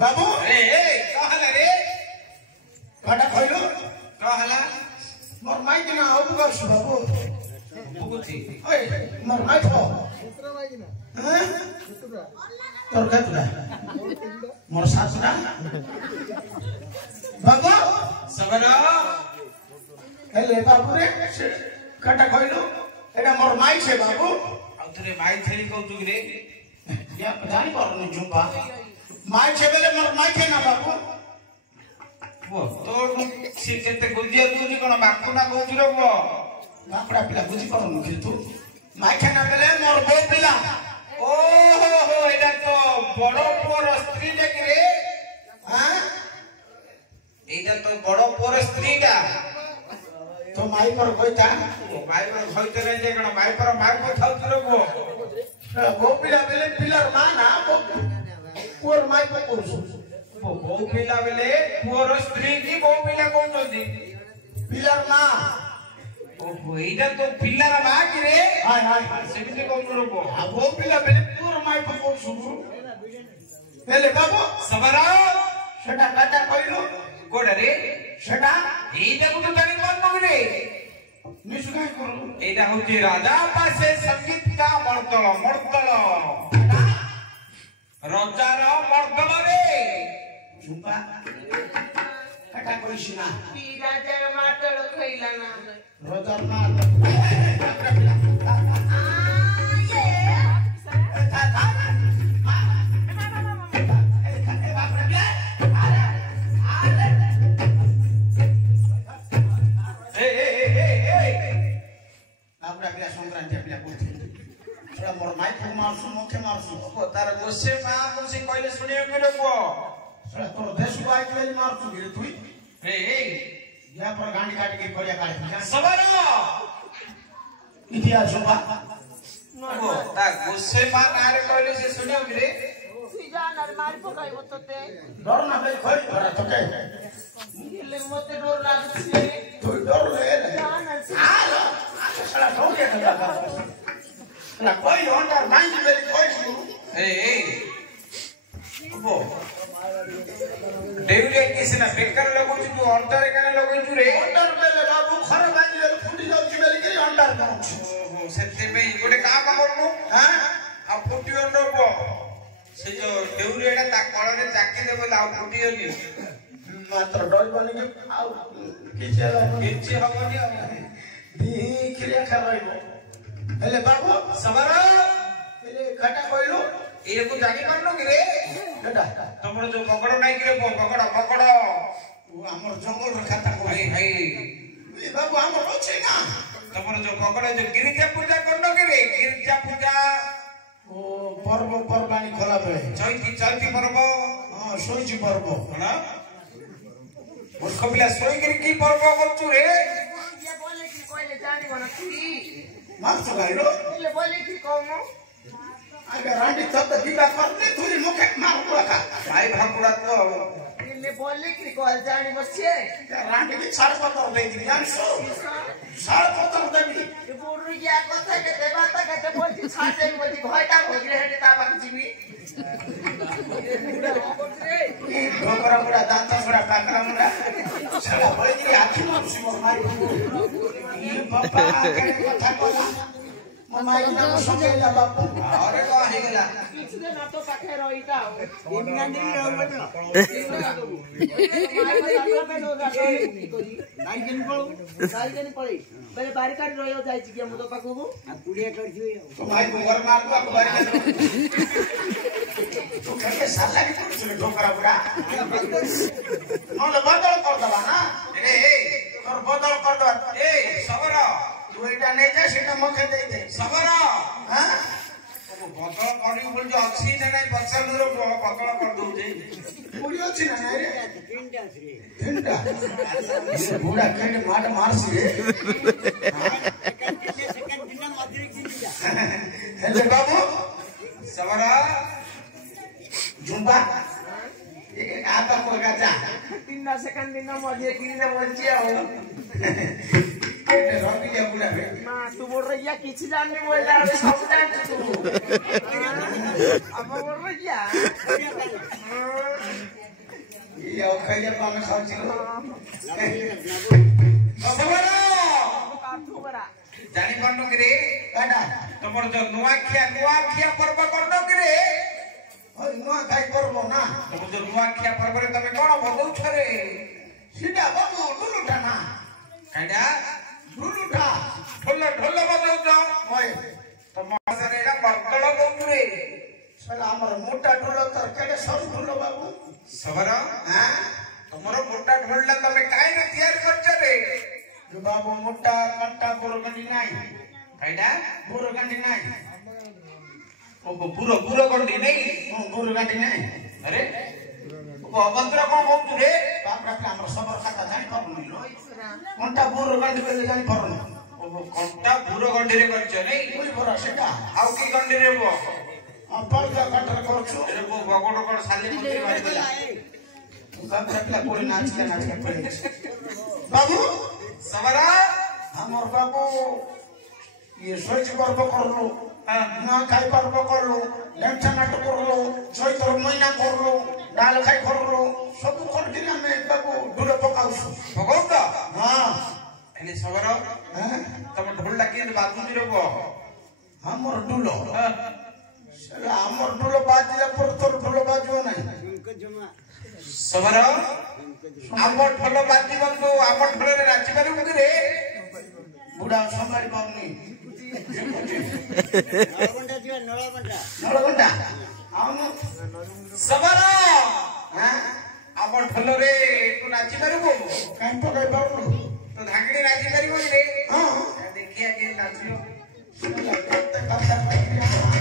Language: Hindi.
बाबू कहला रे कटा खइलो कहला मोर माई दिना आउ गस बाबू बुगुची ओए मोर माई थो पुत्र माई दिना हैं पुत्र तोर कतरा मोर सासुरा बाबू सबरा हेले बाबू रे कटा खइलो एटा मोर माई छे बाबू आउतरे माई थेली कहतु रे या जानी परनु जुम्बा माई छे बेले मोर माई के ना बाबू वो तोर से केते गुजिया दुनी कोन बाकु ना कहतु रे वो बाकड़ा पिला बुझी परनु कि तू माई के ना बेले मोर बो पिला ओ हो एटा तो बड़ो पोर स्त्री देखि रे हां एटा तो बड़ो पोर स्त्री का तो माई पर कोइता माई पर होइते रे जे कोन माई पर माई को थाउ रे वो पिला बेले पिलर माना पुअर माई को कोसु वो पिला बेले पुअर स्त्री की वो पिला कोन जदी पिलर मा ओ होइदा तो पिलर मा कि रे हाय हाय सेमिति कोन रो वो पिला बेले पुअर माई को कोसु बेले बाबू सबरा सेटा काटा कइलो कोड रे सेटा एटा को तो जानि मन रे निसुकाई करू एटा होती राजा पासे संगीत का मर्दल मर्दल रजार मर्दल रे झुंपा काटा कइसिना ती राजा माटल खइला ना रजार मार संक्रांति अपने बोलते थोड़ा मोर माइक को मारसु मुखे मारसु ओ तार गोसे मा मुसे कइले सुनियो के लोगो थोड़ा तोर देश को आई केली मारसु गिरे तुई ए या पर गांडी काट के करिया काट सबरो इतिहास बा ओ ता गोसे मा नारे कइले से सुनियो गिरे सीजानर मार पकाई होतते डर ना बे खई धरा तके इले मते डर लागछे तू डर ले आ साला ठोके ना कोई होंडा नहीं मेरी कोई शुरू ए वो डेविले किसना बेकर लोगो तू अंतर केने लोगो तू रे अंतर बेले बाबू खर जाऊँ ओहो सेते में गोटे काम करनु हाँ आ फुटियो नबो से जो देउरी एटा ता कळ रे चाकी देबो लाउ फुटियोनी मात्र डर बने के आउ किछि हबनी क्रिया कर रहिबो हेले बाबू सबर हेले काटा कइलो ए को जानि करनो कि रे बेटा तमरो जो पकड़ नाइ कि रे पकड़ वो हमर जंगल रे खाता को भाई भाई ए बाबू हमर अछि ना तमरो जो पकड़ जो गिरिजा पूजा करनो कि रे गिरिजा पूजा ओ पर्व पर्वाणी खोला बे चैती पर्व हां सोइची पर्व ना मूर्ख पिला सोई गिरी की पर्व करछु रे ये बोले कि कोइले जानी बना की मार तो गाइलो ये बोले कि कौनो अगर रांडी तब दिबा करते थोड़ी मुखे मार पका भाई भाकुड़ा तो ये बोले कि कोइले जानी बसिए रांडी की छाड़ पतर दे दी जानसो छाड़ पतर देबी ये बोल या কথা কে দেবা তা কে বলছি ছাড়ে বলছি ভয়টা ভগরে হেটে তা পাক জিবি ई ढोकरा मुड़ा दांता मुड़ा काकरा मुड़ा साला बैदी आखी न सिमर मारी ई बाबा के कथा कोला माई ना संगे जा बाबू अरे का हे गेला किछने ना तो पाखे रहिता हो इन्ना नहीं रहबे ना पड़ी बेले बारी काट रहियो जाई छी के मुतो पाखो आ कुड़िया करछि तो भाई घर मार को बारी तो के साला के कुछ ढोकरा मुड़ा न बदल कर दबा ना रे और बदल कर दबा ए सबर तू एटा नहीं जा सेटा मुखे दे दे सबर हां बदल करी बोल जो अछि ने नहीं पछल रो बदल कर दउ जे पूरी अछि ना रे तीनटा ये बूढ़ा केंड माट मारसी रे हेले बाबू सबर जुम्बा ये आता को गाजा 3 सेकंड दिन मध्ये किने बोलछि हो ये रोटी या बूढ़ा रे ना तू बोल रही है किसी जानने बोल रहा है सब जान तू अब बोल रही है ये खाइए पामे खाची लो सबर काठू बरा जानी पन्नु कि रे काटा तमर जो नुआखिया पर्व करनो कि रे ओय नुआ खाई करबो ना तमर जो नुआखिया पर्व रे तमे कोन भगौ छरे सीधा बाबू डुलुटा ना काडा डुलुटा ढोल बजाउ जो ओय तमर सरे एटा बर्तल गौ रे साला हमर मोटा ढोल तर केडे सब ढोल बाबू सबर हां तमर मोटा ढोलला तमे काई न तैयार करछ रे जो बाबू मोटा कट्टा बोरगंडी नाही काडा बोरगंडी नाही ओ पूरा गंडी नहीं बोरगंडी नाही अरे ओ अभद्र कोन होतु रे बाप रे हमर सबर खाता जानि परनु लो कोनटा बोरगंडी के जानि परनु ओ कंटा पूरा गंडी रे करछ नहीं कोई बरा सेटा आउ की गंडी रे बो अपन का कटर करछु रे बो बगड़ कोन साली मंत्री मार देला बाप रे कोड़ी नाच के पड़े बाबू सवरा हमर बाबू ये सोच पर्व करलो ना खाई पर्व करलो लेंटा नाट करलो चैत्र महीना करलो डाल खाई करलो सब कर दिन में बाबू ढुल पकाउछु भगौता हां एने सवरा हैं तम ढोलला के बाजू रे बो हमर ढुल साला हमर ढुल बाजिला पर तोर ढुल बाजो नहीं सवरा हमर ढोल बाजी बंदो हमर ढोल रे नाची पारू कि रे बुढ़ा संभाली पाउनी नळगंटा आउनु सवरा हैं हमर ढोल रे तू नाची पारू काई पकाई पाउनु तो धागड़ी नाची पारू रे हां देखिया के नाचियो साला कत्ते कत्ते